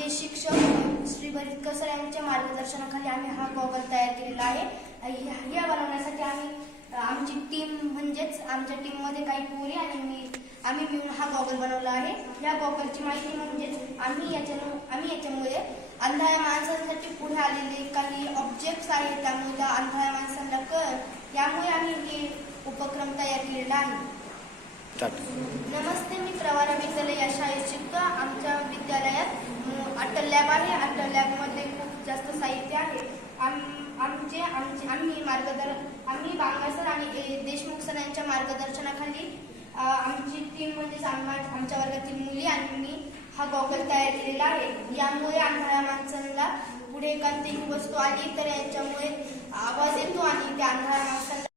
आमचे शिक्षक श्री भरित कसर यांच्या मार्गदर्शनाखाली आम्ही हा गॉगल तयार केलेला आहे। या बनवण्यासाठी आमची टीम म्हणजेच आमच्या टीममध्ये काही पोरी आणि आम्ही मिळून हा गॉगल बनवला आहे। या गॉगलची माहिती म्हणजेच आम्ही याच्यामुळे अंधाऱ्या माणसांसाठी पुढे आलेले काही ऑब्जेक्ट्स आहेत, त्यामुळे त्या अंधाऱ्या माणसांना कळ यामुळे आम्ही हे उपक्रम तयार केलेला आहे। नमस्ते, मी प्रवारा विद्यालय या शाळेत शिकतो। आमच्या विद्यालयात अटल लॅब आहे। अटल लॅबमध्ये खूप जास्त साहित्य आहे। आम्ही बांगर सर आणि देशमुख सर यांच्या मार्गदर्शनाखाली आमची टीम म्हणजे आमच्या वर्गातील मुली आणि मी हा गॉगल तयार केलेला आहे। यामुळे अंधाऱ्या माणसांना पुढे कोणतीही वस्तू आली तर याच्यामुळे आवाज येतो आणि त्या अंधाऱ्या माणसांना